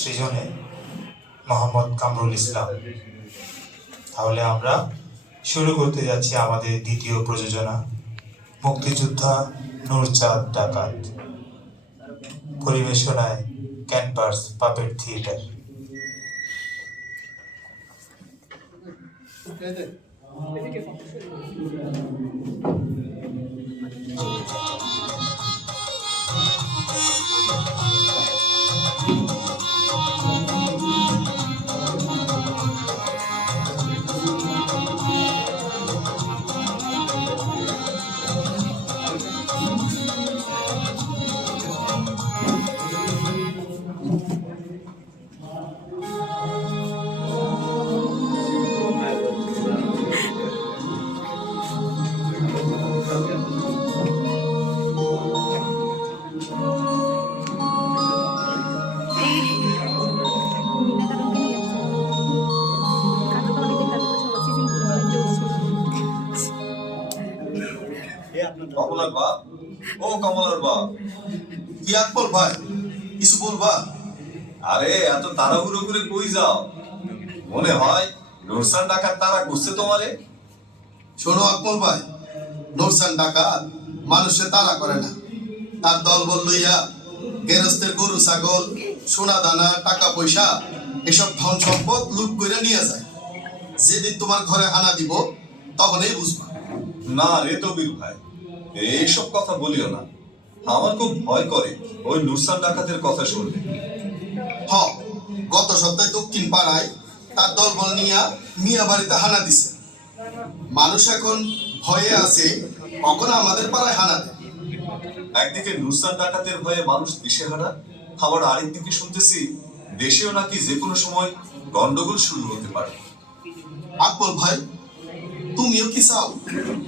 সৃজনে মোহাম্মদ কামরুল ইসলাম। তাহলে আমরা শুরু করতে যাচ্ছি আমাদের দ্বিতীয় প্রযোজনা, মুক্তিযোদ্ধা নূরচাঁদ ডাকাত। পরিবেশনায় ক্যানভাস পাপেট থিয়েটার। কমলার বাপ, ও কমলার বাপ, কি আকবর ভাই, কিছু বলবা? আরে এত তাড়াহুড়ো করে কই যাও? মনে হয় নূরসান ডাকাত তারা করছে তোমারে। শোনো আকবর ভাই, নূরসান ডাকাত মানুষে তাড়া করে না। তার দলবল লইয়া গেরস্তের গরু ছাগল, সোনা দানা, টাকা পয়সা এসব ধন সম্পদ লুট করে নিয়ে যায়। যেদিন তোমার ঘরে হানা দিব তখনই বুঝবা। না রে তবির ভাই, এইসব কথা বলিও না। আমার খুব ভয় করে ওই নূরসান ডাকাতের কথা শুনলে। হ, গত সপ্তাহে দক্ষিণ পাড়ায় তার দলবল নিয়া মিয়া বাড়িতে হানা দিছে। মানুষ এখন ভয়ে আছে কখন আমাদের পাড়ায় হানা দেয়। একদিকে নূরসান ডাকাতের ভয়ে মানুষ দিশেহারা, আবার আরেকদিকে শুনতেছি দেশেও নাকি যে কোনো সময় গন্ডগোল শুরু হতে পারে। আকবর ভাই, তুমিও কি চাও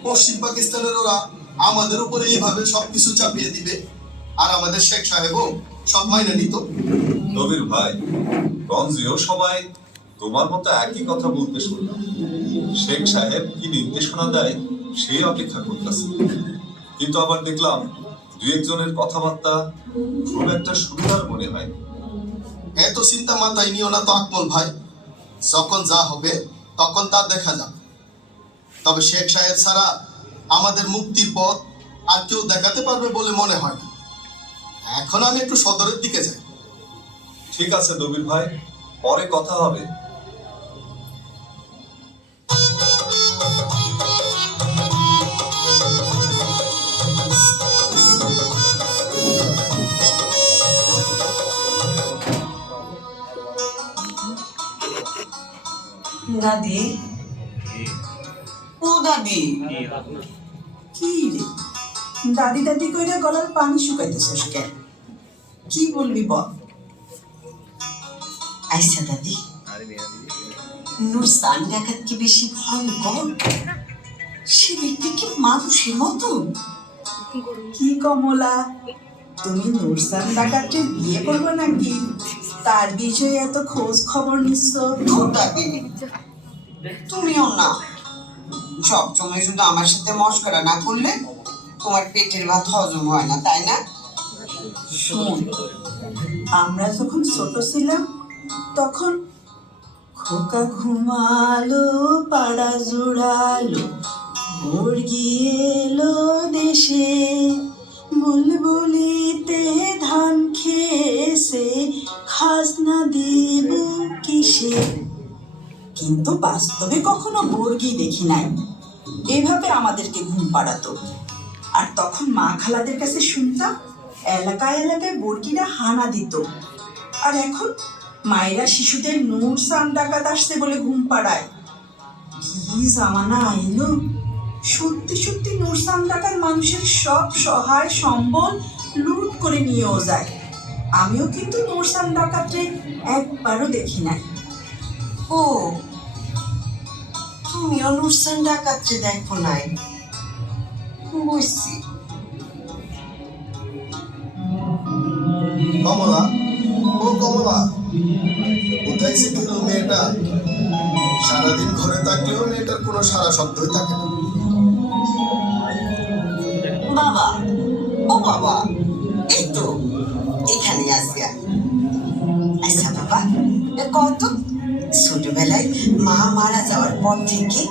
পশ্চিম পাকিস্তানের ওরা আমাদের উপরে এইভাবে সবকিছু চাপিয়ে দিবে আর আমাদের শেখ সাহেবও সব মাইনে নিত? নবীর ভাই, গঞ্জেও সবাই তোমার মতো একই কথা বলতে শুনলাম। শেখ সাহেব কি নির্দেশনা দেয় সেই অপেক্ষা করতেছে, কিন্তু আবার দেখলাম দু একজনের কথাবার্তা খুব একটা সুবিধার মনে হয়। এত চিন্তা মাথায় নিও না তো আকমল ভাই, যখন যা হবে তখন তা দেখা যাবে। তবে শেখ সাহেব ছাড়া আমাদের মুক্তির পথ আর কেউ দেখাতে পারবে বলে মনে হয় না। এখন আমি একটু সদরের দিকে যাই। ঠিক আছে দবির ভাই, পরে কথা হবে। দাদি, ও দাদি, কি রে দাদি দাদি কইরা গলার পানি শুকাইতেছিস কেন? কি বলবি বল? আইসা দাদি, নূরসান ডাকাত কি বেশি ভয়ঙ্কর? সে দেখতে কি মানুষের মতো? কি কমলা, তুমি নূরসান ডাকাতকে বিয়ে করবে নাকি? তার বিষয়ে এত খোঁজ খবর নিচ্ছ? ধুর দাদি, তুমিও না। সব সময় শুধু আমার সাথে মস্করা না করলে তোমার পেটের ভাত হজম হয় না, তাই না? শোন, আমরা যখন ছোট ছিলাম তখন খোকা ঘুমালো, পাড়া জোড়ালো, মুরগি এলো দেশে, বুলবুলিতে ধান খেয়েছে, খাজনা দেব কিসে? কিন্তু বাস্তবে কখনো মুরগি দেখি নাই। এভাবে আমাদেরকে ঘুম পাড়াতো। আর তখন মা খালাদের কাছে শুনতাম এলাকায় এলাকায় বর্গিরা হানা দিত। আর এখন মায়েরা শিশুদের নূরসান ডাকাত আসছে বলে ঘুম পাড়ায়। কি জামানা আইলো! সত্যি সত্যি নূরসান ডাকাত মানুষের সব সহায় সম্বল লুট করে নিয়েও যায়। আমিও কিন্তু নূরসান ডাকাতরে একবারও দেখি নাই। ও, তুমিও নূরসান ডাকাতরে দেখো নাই? বুঝছি। কমলা, ও কমলা, কোথায় সে গেল মেয়েটা? সারাদিন ঘরে থাকলেও মেয়েটার কোনো সারা শব্দই থাকে না। বাবা, ও বাবা, এই তো এখানে আসিয়া। আচ্ছা বাবা, বাবা কত ছোটবেলায় মা মারা যাওয়ার পর থেকে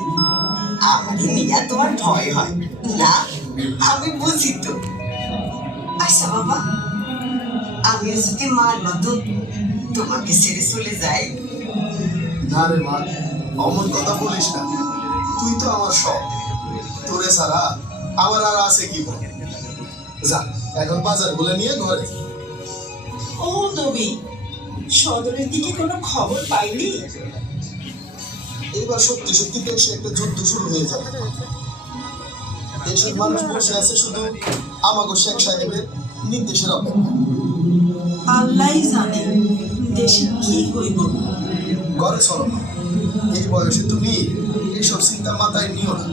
আমারই নিয়া তোমার ভয় হয় না? আমি বুঝি তো। আচ্ছা বাবা, আমিও যদি মার মতো তোমাকে ছেড়ে চলে যাই? না রে মা, অমন কথা বলিস না। তুই তো আমার সব, তোরে ছাড়া আমার আর আছে কি বল। যা এখন বাজার বলে নিয়ে ঘরে যা। ও নবী, সদরের দিকে কোনো খবর পাইলি? এইবার সত্যি সত্যি দেশে একটা যুদ্ধ শুরু হয়ে যাবে। দেশের মানুষ বসে আছে শুধু আমাগো শেখ সাহেবের নির্দেশের অপেক্ষা। আল্লাহ জানে দেশে কি হইব। ঘরে চলো না, এই বয়সে তুমি এইসব চিন্তা মাথায় নিও না।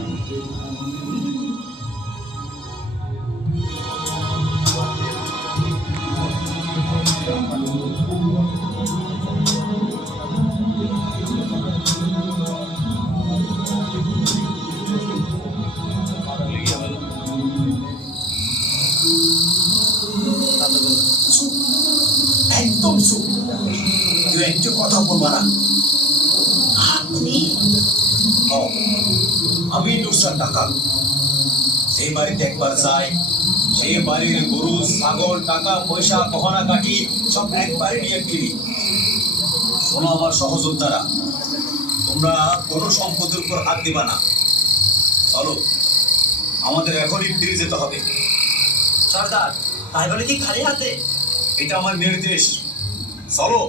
একদম চুপ, কেউ একটু কথা বলবা না। আপনি ও, আমি নুরসান ডাকাত। সেই বাড়িতে একবার যাই, সেই বাড়ির গরু ছাগল টাকা পয়সা গহনা কাটি সব একবারে নিয়ে ফিরি। শোনো আমার সহযোদ্ধারা, তোমরা কোনো সম্পদের উপর হাত দিবা না। চলো, আমাদের এখনই ফিরে যেতে হবে। সর্দার, তাই বলে কি খালি হাতে? এটা আমার নির্দেশ, চলো।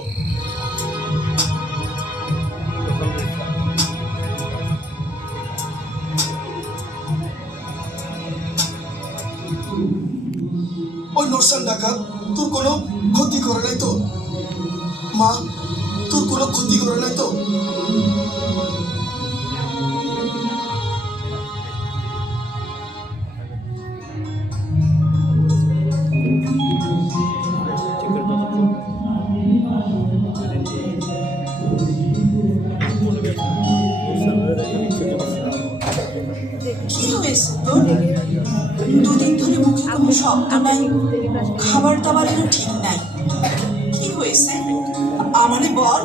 ওই নুরসান ডাকাত তোর কোনো ক্ষতি করে নাই তো? মা, তোর কোনো ক্ষতি করে নাই তো? কি হয়েছে তোর? দুদিন ধরে মুখে কোনো শব্দ নাই, খাবার দাবারেরও ঠিক নাই। কি হয়েছে আমারে বল।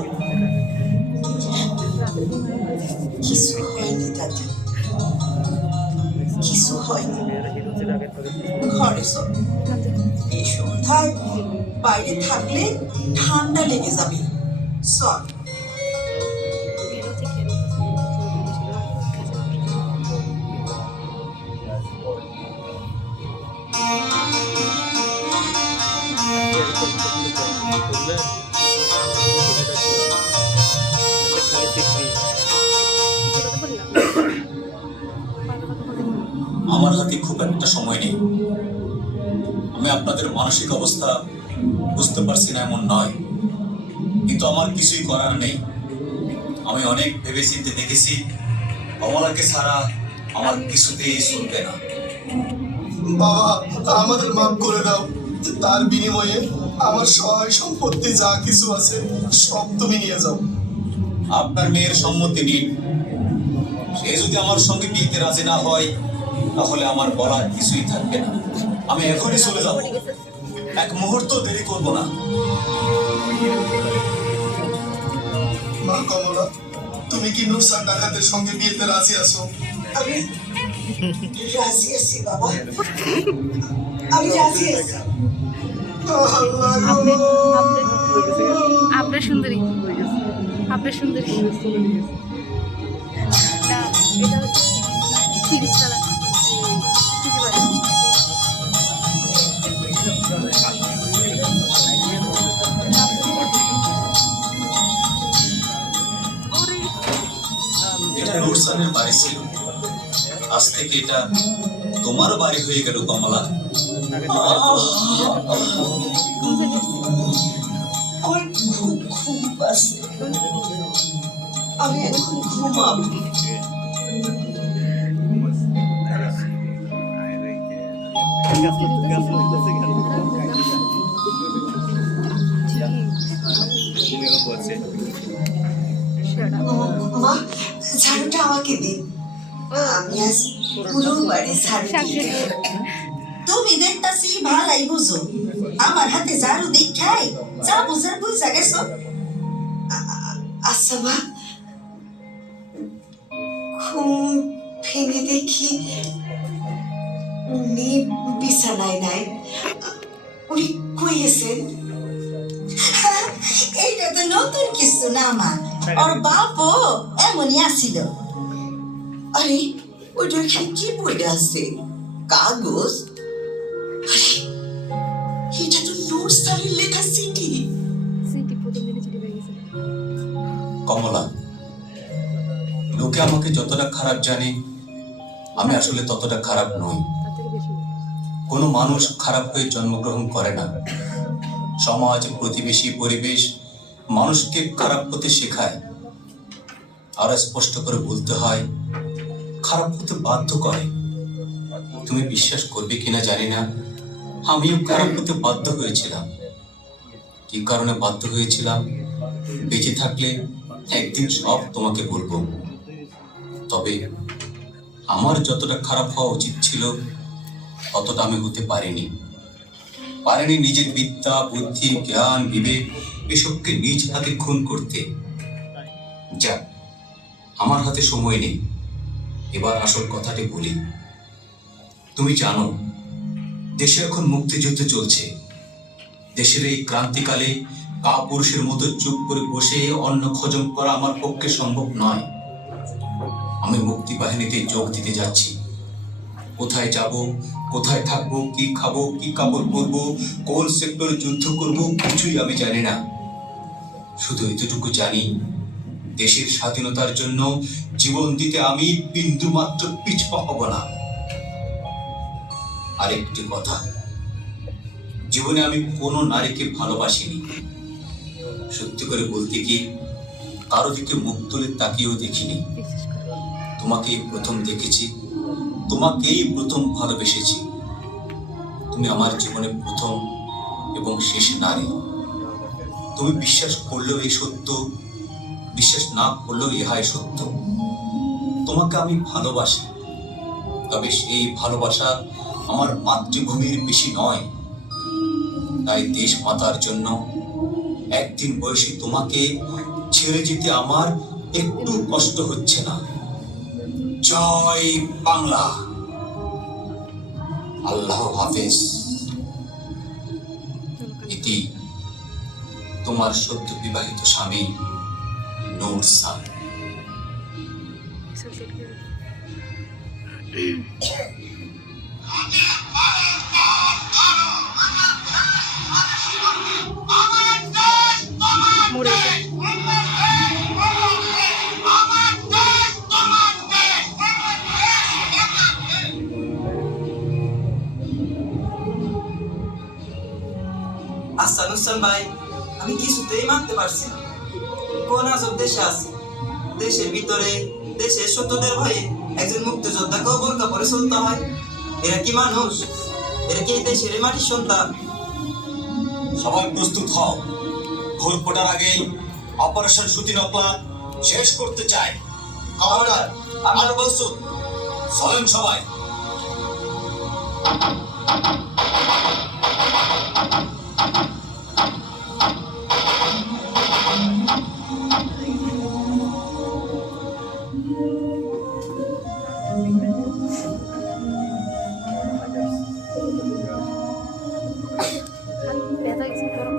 কিছু হয়নি দাদি, কিছু হয়নি। ঘরে চল, এই সন্ধ্যায় বাইরে থাকলে ঠান্ডা লেগে যাবে। চল। আমার হাতে খুব একটা সময় নেই। আমি আপনাদের মানসিক অবস্থা বুঝতে পারছি না এমন নয়, কিন্তু আমার কিছুই করার নেই। আমি অনেক ভেবেচিন্তে দেখেছি কমলাকে ছাড়া আমার কিছুতেই চলবে না। বাবা, আমাদের মাফ করে দাও। তার বিনিময়ে আমার সহায় সম্পত্তি যা কিছু আছে সব তুমি নিয়ে যাও। আপনার মেয়ের সম্মতি নিন। সে যদি আমার সঙ্গে বিয়েতে রাজি না হয় তাহলে আমার বলার কিছুই থাকবে না। আমি এখনই চলে যাব, এক মুহূর্ত দেরি করব না। মা কমলা, তুমি কি নুরসান ডাকাতের সঙ্গে বিয়েতে রাজি আছো? আমি রাজি আছি বাবা, আমি রাজি আছি। আপনার সুন্দরী, আপনার সুন্দরী। না, এটা হচ্ছে 30 তলা এটা নুরসানের বাড়ি ছিল, আজ থেকে এটা তোমার বাড়ি হয়ে গেল কমলা। আমার খুব ঘুম পাচ্ছে, আমি এখন ঘুমাবো। মা, ঝাড়ুটা আমাকে দিন, আমি আজ পুরো বাড়ি ঝাড়ু দিয়ে দেব। তুমি দেখতাছি ভালাই বুঝো, আমার হাতে ঝাড়ু দেখাই যা বুঝার বুঝা গেছো। আসামা ঘুম ভেঙে দেখি উনি বিছানায় নাই। উনি কই গেছেন? এইটা তো নতুন কিছু না মা, ওর বাপও এমনই আসিল। আরে ওইটা এখানে কি বইটা আছে? কাগজ? আরে এটা তো নূর স্যারের লেখা চিঠি। সিটি প্রথম দিনে চিঠি পেয়ে গেছে। কমলা, লোকে আমাকে যতটা খারাপ জানে আমি আসলে ততটা খারাপ নই। তার থেকে বেশি। কোনো মানুষ খারাপ হয়ে জন্মগ্রহণ করে না। সমাজ, প্রতিবেশী, পরিবেশ মানুষকে খারাপ হতে শেখায়। আর স্পষ্ট করে বলতে হয়, খারাপ হতে বাধ্য করে। তুমি বিশ্বাস করবে কিনা জানি না, আমিও খারাপ হতে বাধ্য হয়েছিলাম। কি কারণে বাধ্য হয়েছিলাম বেঁচে থাকলে একদিন সব তোমাকে বলবো। তবে আমার যতটা খারাপ হওয়া উচিত ছিল ততটা আমি হতে পারিনি। নিজের বিদ্যা, বুদ্ধি, জ্ঞান, বিবেক এসবকে নিজ হাতে খুন করতে। যাক, আমার হাতে সময় নেই, এবার আসল কথাটি বলি। তুমি জানো দেশে এখন মুক্তিযুদ্ধ চলছে। দেশের এই ক্রান্তিকালে কাপুরুষের মতো চুপ করে বসে অন্ন হজম করা আমার পক্ষে সম্ভব নয়। আমি মুক্তি বাহিনীতে যোগ দিতে যাচ্ছি। কোথায় যাব, কোথায় থাকবো, কি খাবো, কি কাপড় পরবো, কোন সেক্টরে যুদ্ধ করব কিছুই আমি জানি না। শুধু এতটুকু জানি, দেশের স্বাধীনতার জন্য জীবন দিতে আমি বিন্দু মাত্র পিছপা হব না। আরেকটি কথা, জীবনে আমি কোনো নারীকে ভালোবাসিনি। সত্যি করে বলতে কি, কারো দিকে মুখ তুলে তাকিয়েও দেখিনি। বিশ্বাস করো। তোমাকেই প্রথম দেখেছি, তোমাকেই প্রথম ভালোবেসেছি। তুমি আমার জীবনে প্রথম এবং শেষ নারী। তুমি বিশ্বাস করলেও এই সত্য, বিশ্বাস না করলেও ইহাই সত্য। তোমাকে আমি ভালোবাসি, তবে সেই ভালোবাসা আমার মাতৃভূমির বেশি নয়। তাই দেশ মাতার জন্য একদিন বয়সে তোমাকে ছেড়ে যেতে আমার একটু কষ্ট হচ্ছে না। জয় বাংলা। আল্লাহ হাফেজ। ইতি তোমার সদ্য বিবাহিত স্বামী নূর সান। এসব সেট করে। মরে গেছে। আসানুসান ভাই, আমি কিছুতেই মানতে পারছি না। কোন আজব দেশে আছি, দেশের ভিতরে দেশের শত্রুদের ভয়ে একজন মুক্তিযোদ্ধাকেও বোরকা পরে চলতে হয়। এরা কি মানুষ? এরা কি এই দেশের মাটির সন্তান? সবাই প্রস্তুত হও। ভোর ফোটার আগেই অপারেশন সুতি নকলা শেষ করতে চাই। কমান্ডার, আমরা প্রস্তুত। চলেন সবাই। ব্যথা গেছে করো।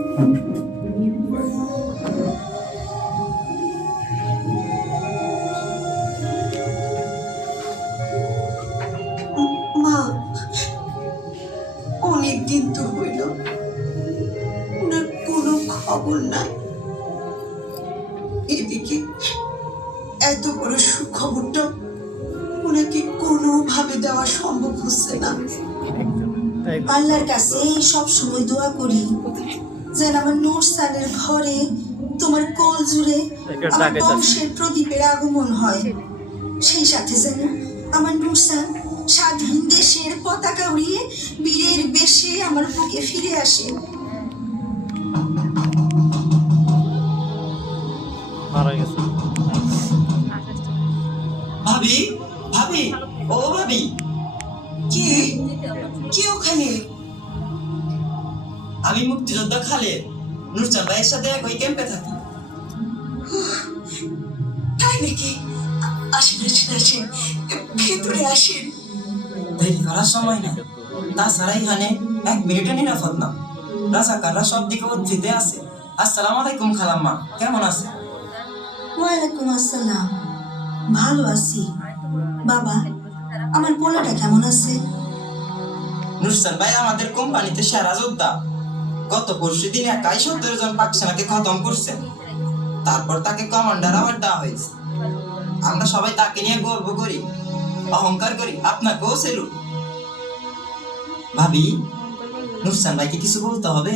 মা, অনেক দিন তো হইল, ওনার কোনো খবর নাই। এদিকে এত বড় সুখবরটা ওনাকে কোনোভাবে দেওয়া সম্ভব হচ্ছে না। আল্লাহর কাছে সব সময় দোয়া করি যেন আমার নূর সানের ঘরে তোমার কোল জুড়ে আমার বংশের প্রদীপের আগমন হয়। সেই সাথে যেন আমার নূর সান স্বাধীন দেশের পতাকা উড়িয়ে বীরের বেশে আমার বুকে ফিরে আসে। ভাবি, ভাবি, ও ভাবি, কে কে ওখানে? আমি মুক্তিযোদ্ধা খালেদ, নুরচান ভাইয়ের সাথে একই ক্যাম্পে থাকি। তাই নাকি? আসেন আসেন আসেন, ভেতরে আসেন। দেরি করার সময় না, তাছাড়া এখানে 1 মিনিটও নিরাপদ না। রাজাকাররা সব দিকে উদ্ধৃতে আছে। আসসালামু আলাইকুম খালাম্মা, কেমন আছে? ওয়ালাইকুম আসসালাম, ভালো আছি। বাবা, আমার পোলাটা কেমন আছে? নুরসান ভাই আমাদের কোম্পানিতে সেরা যোদ্ধা। গত পরশু দিন একাই 17 জন পাকসেনাকে খতম করছেন। তারপর তাকে কমান্ডার অ্যাওয়ার্ড দেওয়া হয়েছে। আমরা সবাই তাকে নিয়ে গর্ব করি, অহংকার করি। আপনাকেও সেলুট। ভাবি, নুরসান ভাইকে কিছু বলতে হবে।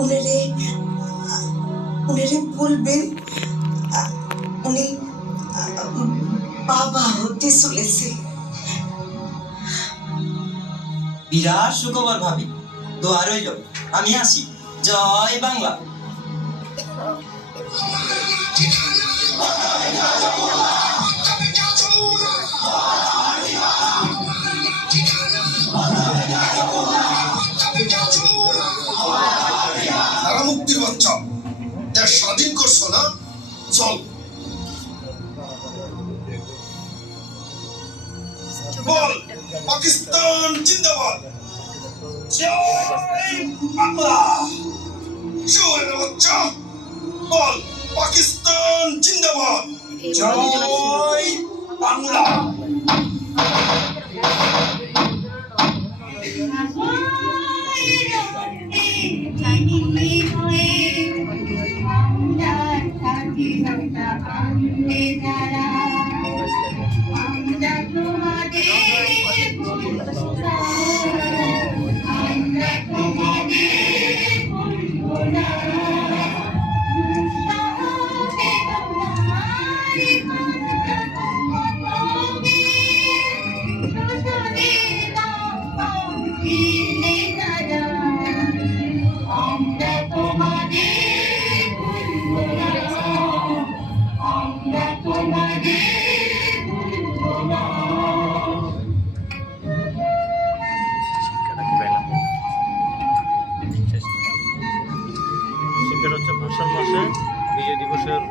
উনারে উনারে বলবেন উনি বাবা হতে চলেছে। বিরাট সুখবর ভাবি, দোয়া রইল। আমি আসি। জয় বাংলা। তারা মুক্তির বাচ্চা, দেশ স্বাধীন করছো না? চল বল, পাকিস্তান জিন্দাবাদ, জয় বাংলা। শুয়োরের বাচ্চা, বল, পাকিস্তান জিন্দাবাদ, জয় বাংলা। শিক্ষাটা হচ্ছে ভাষণ মাসে বিজয় দিবসের